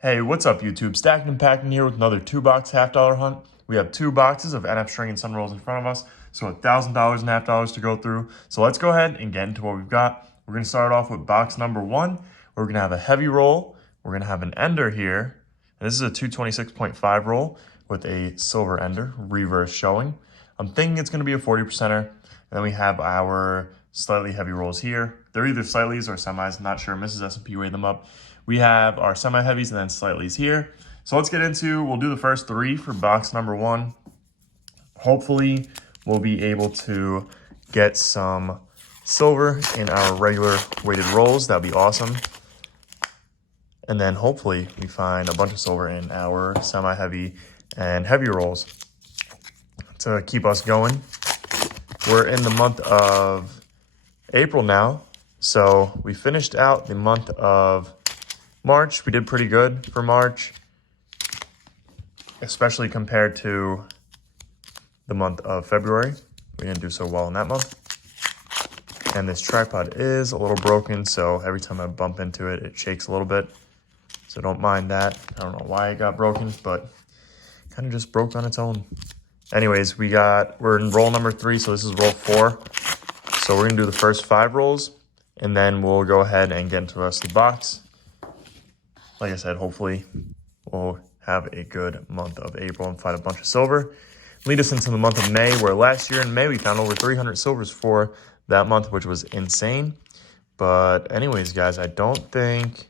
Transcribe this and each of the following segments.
Hey, what's up YouTube? Stacking and packing here with another $2 half dollar hunt. We have two boxes of NF string and sun rolls in front of us, so $1,000 and half dollars to go through. So let's go ahead and get into what we've got. We're gonna start off with box number one. We're gonna have a heavy roll. We're gonna have an ender here. And this is a 226.5 roll with a silver ender, reverse showing. I'm thinking it's gonna be a 40%er. And then we have our slightly heavy rolls here. They're either slightlys or semis, not sure. Mrs. S&P weighed them up. We have our semi-heavies and then slightlys here. So let's get into, we'll do the first three for box number one. Hopefully we'll be able to get some silver in our regular weighted rolls. That'd be awesome. And then hopefully we find a bunch of silver in our semi-heavy and heavy rolls to keep us going. We're in the month of April now. So we finished out the month of March. We did pretty good for March, especially compared to the month of February. We didn't do so well in that month. And this tripod is a little broken, so every time I bump into it, it shakes a little bit. So don't mind that. I don't know why it got broken, but kind of just broke on its own. Anyways, we're in roll number 3, so this is roll 4. So we're gonna do the first 5 rolls, and then we'll go ahead and get into the rest of the box. Like I said, hopefully we'll have a good month of April and find a bunch of silver. Lead us into the month of May, where last year in May we found over 300 silvers for that month, which was insane. But anyways, guys, I don't think,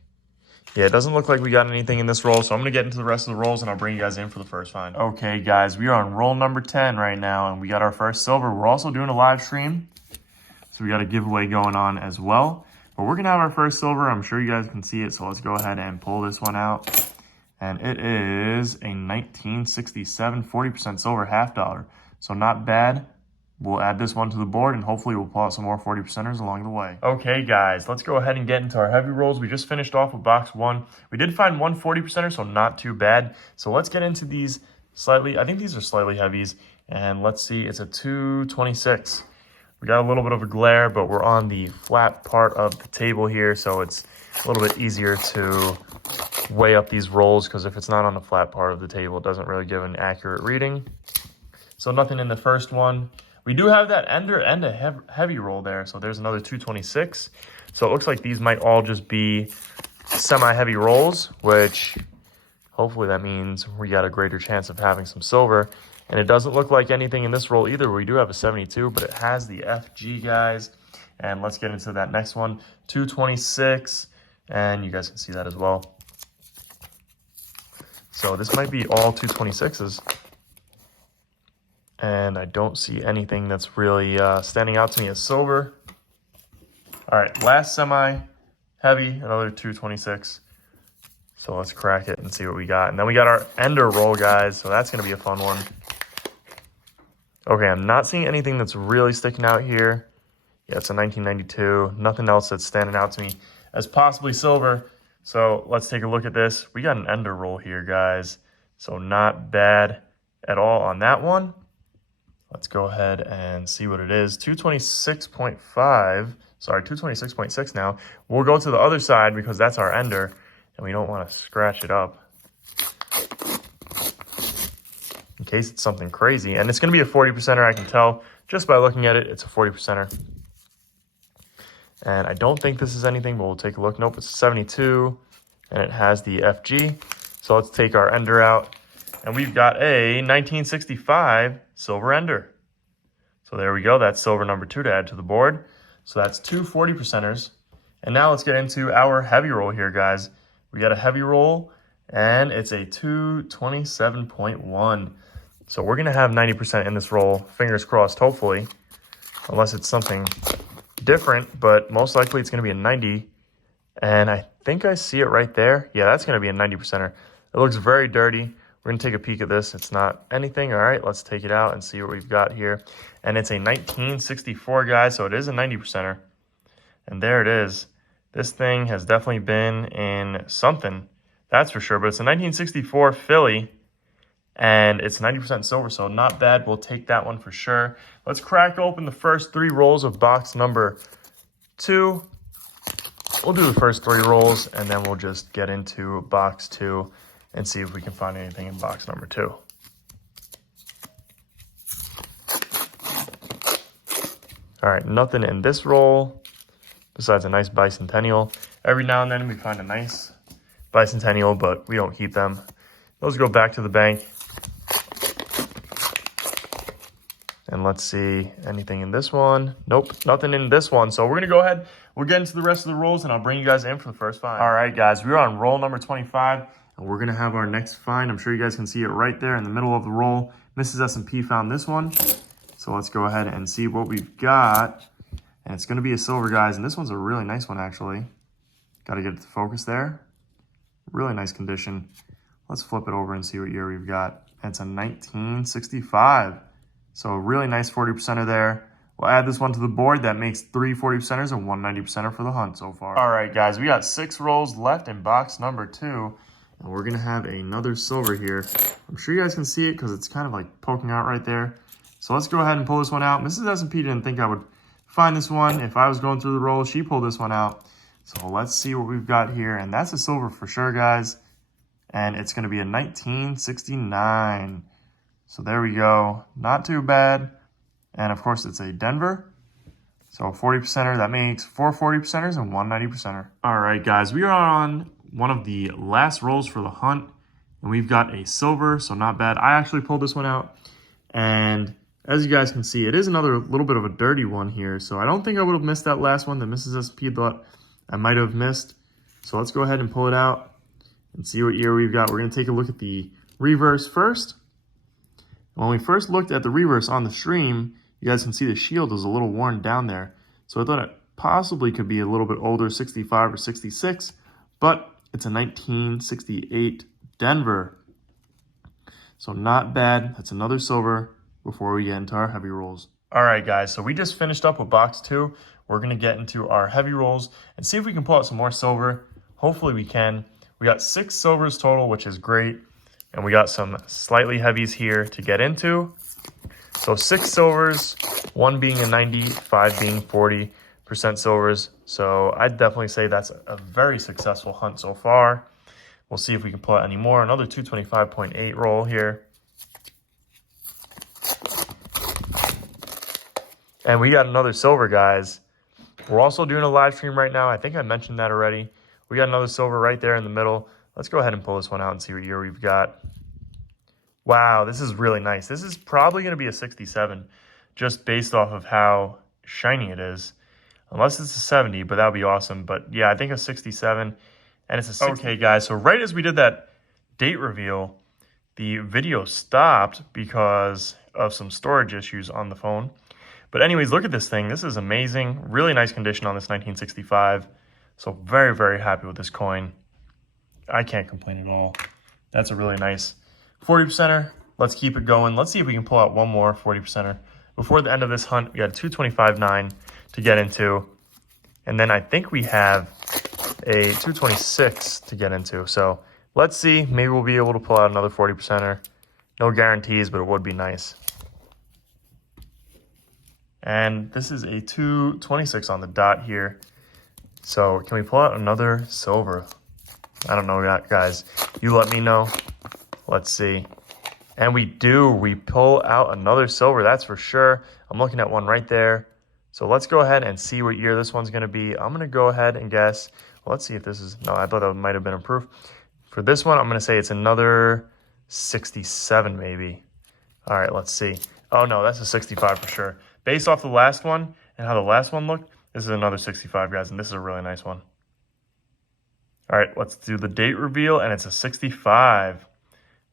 it doesn't look like we got anything in this roll. So I'm going to get into the rest of the rolls and I'll bring you guys in for the first find. Okay, guys, we are on roll number 10 right now and we got our first silver. We're also doing a live stream, so we got a giveaway going on as well. But we're going to have our first silver. I'm sure you guys can see it. So let's go ahead and pull this one out. And it is a 1967 40% silver half dollar. So not bad. We'll add this one to the board and hopefully we'll pull out some more 40%ers along the way. Okay, guys, let's go ahead and get into our heavy rolls. We just finished off with box 1. We did find one 40%er, so not too bad. So let's get into these slightly, I think these are slightly heavies. And let's see, it's a 226. We got a little bit of a glare, but we're on the flat part of the table here, so it's a little bit easier to weigh up these rolls, because if it's not on the flat part of the table, it doesn't really give an accurate reading. So nothing in the first one. We do have that ender and a heavy roll there, so there's another 226. So it looks like these might all just be semi-heavy rolls, which hopefully that means we got a greater chance of having some silver. And it doesn't look like anything in this roll either. We do have a 72, but it has the FG, guys. And let's get into that next one. 226, and you guys can see that as well. So this might be all 226s. And I don't see anything that's really standing out to me as silver. All right, last semi-heavy, another 226. So let's crack it and see what we got. And then we got our ender roll, guys. So that's going to be a fun one. Okay, I'm not seeing anything that's really sticking out here. Yeah, it's a 1992. Nothing else that's standing out to me as possibly silver. So let's take a look at this. We got an ender roll here, guys. So not bad at all on that one. Let's go ahead and see what it is. 226.5. Sorry, 226.6 now. We'll go to the other side because that's our ender, and we don't want to scratch it up in case it's something crazy. And it's going to be a 40%er, I can tell just by looking at it. It's a 40%er. And I don't think this is anything, but we'll take a look. Nope, it's a 72, and it has the FG. So let's take our ender out. And we've got a 1965 silver ender. So there we go. That's silver number 2 to add to the board. So that's two 40%ers. And now let's get into our heavy roll here, guys. We got a heavy roll, and it's a 227.1. So we're going to have 90% in this roll. Fingers crossed, hopefully. Unless it's something different, but most likely it's going to be a 90. And I think I see it right there. Yeah, that's going to be a 90%er. It looks very dirty. We're going to take a peek at this. It's not anything. All right, let's take it out and see what we've got here. And it's a 1964, guys, so it is a 90%er. And there it is. This thing has definitely been in something, that's for sure. But it's a 1964 Philly, and it's 90% silver, so not bad. We'll take that one for sure. Let's crack open the first 3 rolls of box number 2. we'll do the first 3 rolls, and then we'll just get into box 2 and see if we can find anything in box number 2. All right, nothing in this roll besides a nice bicentennial. Every now and then we find a nice bicentennial, but we don't keep them. Those go back to the bank. And let's see, anything in this one? Nope, nothing in this one. So we're gonna go ahead, we'll get into the rest of the rolls, and I'll bring you guys in for the first find. All right, guys, we're on roll number 25, and we're gonna have our next find. I'm sure you guys can see it right there in the middle of the roll. Mrs. S&P found this one. So let's go ahead and see what we've got. And it's gonna be a silver, guys, and this one's a really nice one, actually. Gotta get it to focus there. Really nice condition. Let's flip it over and see what year we've got. It's a 1965. So a really nice 40%er there. We'll add this one to the board. That makes 3 40%ers and 1 90%er for the hunt so far. All right, guys, we got 6 rolls left in box number 2. And we're gonna have another silver here. I'm sure you guys can see it because it's kind of like poking out right there. So let's go ahead and pull this one out. Mrs. S&P didn't think I would find this one. If I was going through the roll, she pulled this one out. So let's see what we've got here. And that's a silver for sure, guys. And it's gonna be a 1969. So there we go, not too bad. And of course it's a Denver. So a 40%er, that makes 4 40%ers and 1 90%er. All right, guys, we are on one of the last rolls for the hunt, and we've got a silver, so not bad. I actually pulled this one out, and as you guys can see, it is another little bit of a dirty one here. So I don't think I would have missed that last one that Mrs. S&P thought I might have missed. So let's go ahead and pull it out and see what year we've got. We're gonna take a look at the reverse first. When we first looked at the reverse on the stream, you guys can see the shield is a little worn down there. So I thought it possibly could be a little bit older, 65 or 66, but it's a 1968 Denver. So not bad. That's another silver before we get into our heavy rolls. All right, guys, so we just finished up with box 2. We're gonna get into our heavy rolls and see if we can pull out some more silver. Hopefully we can. We got 6 silvers total, which is great. And we got some slightly heavies here to get into. So 6 silvers, 1 being a 90, 5 being 40% silvers. So I'd definitely say that's a very successful hunt so far. We'll see if we can pull out any more. Another 225.8 roll here. And we got another silver, guys. We're also doing a live stream right now. I think I mentioned that already. We got another silver right there in the middle. Let's go ahead and pull this one out and see what year we've got. Wow, this is really nice. This is probably going to be a 67 just based off of how shiny it is. Unless it's a 70, but that would be awesome. But yeah, I think a 67, and it's a 60. Okay, guys, so right as we did that date reveal, the video stopped because of some storage issues on the phone. But anyways, look at this thing. This is amazing. Really nice condition on this 1965. So very, very happy with this coin. I can't complain at all. That's a really nice 40%er. Let's keep it going. Let's see if we can pull out one more 40%er. Before the end of this hunt, we got a 225.9 to get into. And then I think we have a 226 to get into. So let's see. Maybe we'll be able to pull out another 40%er. No guarantees, but it would be nice. And this is a 226 on the dot here. So can we pull out another silver? I don't know, guys. You let me know. Let's see. And we do. We pull out another silver, that's for sure. I'm looking at one right there. So let's go ahead and see what year this one's going to be. I'm going to go ahead and guess. Well, let's see if this is... No, I thought that might have been a proof. For this one, I'm going to say it's another 67 maybe. All right, let's see. Oh, no, that's a 65 for sure. Based off the last one and how the last one looked, this is another 65, guys, and this is a really nice one. All right, let's do the date reveal, and it's a 65.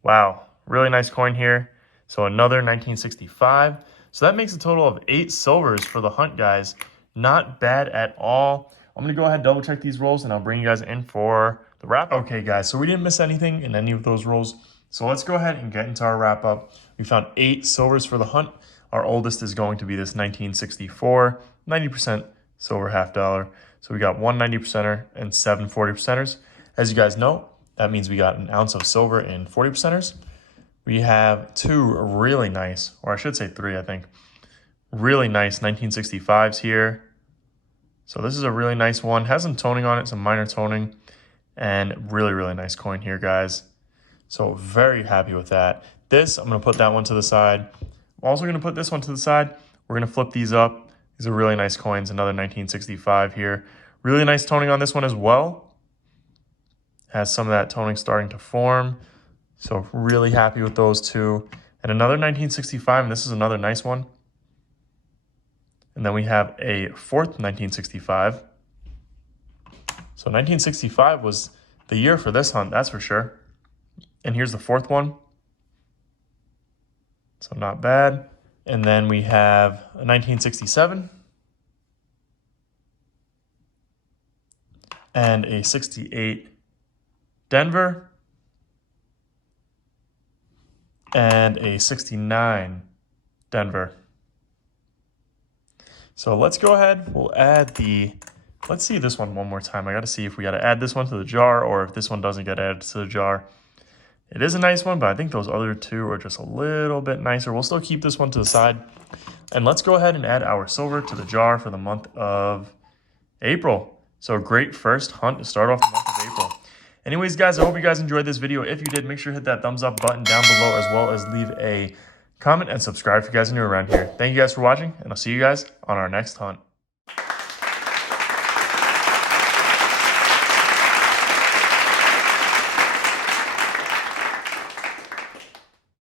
Wow, really nice coin here. So another 1965. So that makes a total of 8 silvers for the hunt, guys. Not bad at all. I'm going to go ahead and double check these rolls, and I'll bring you guys in for the wrap up. Okay, guys, so we didn't miss anything in any of those rolls. So let's go ahead and get into our wrap up. We found 8 silvers for the hunt. Our oldest is going to be this 1964, 90% silver half dollar. So we got 1 90%er and 7 40%ers. As you guys know, that means we got an ounce of silver in 40%ers. We have 2 really nice, or I should say 3, I think, really nice 1965s here. So this is a really nice one. Has some toning on it, some minor toning, and really, really nice coin here, guys. So very happy with that. This, I'm going to put that one to the side. I'm also going to put this one to the side. We're going to flip these up. These are really nice coins. Another 1965 here. Really nice toning on this one as well. Has some of that toning starting to form. So really happy with those two. And another 1965, and this is another nice one. And then we have a fourth 1965. So 1965 was the year for this hunt, that's for sure. And here's the fourth one. So not bad. And then we have a 1967. And a 68 Denver. And a 69 Denver. So let's go ahead, we'll add let's see this one more time. I gotta see if we gotta add this one to the jar or if this one doesn't get added to the jar. It is a nice one, but I think those other two are just a little bit nicer. We'll still keep this one to the side. And let's go ahead and add our silver to the jar for the month of April. So a great first hunt to start off the month of April. Anyways, guys, I hope you guys enjoyed this video. If you did, make sure to hit that thumbs up button down below, as well as leave a comment and subscribe if you guys are new around here. Thank you guys for watching, and I'll see you guys on our next hunt.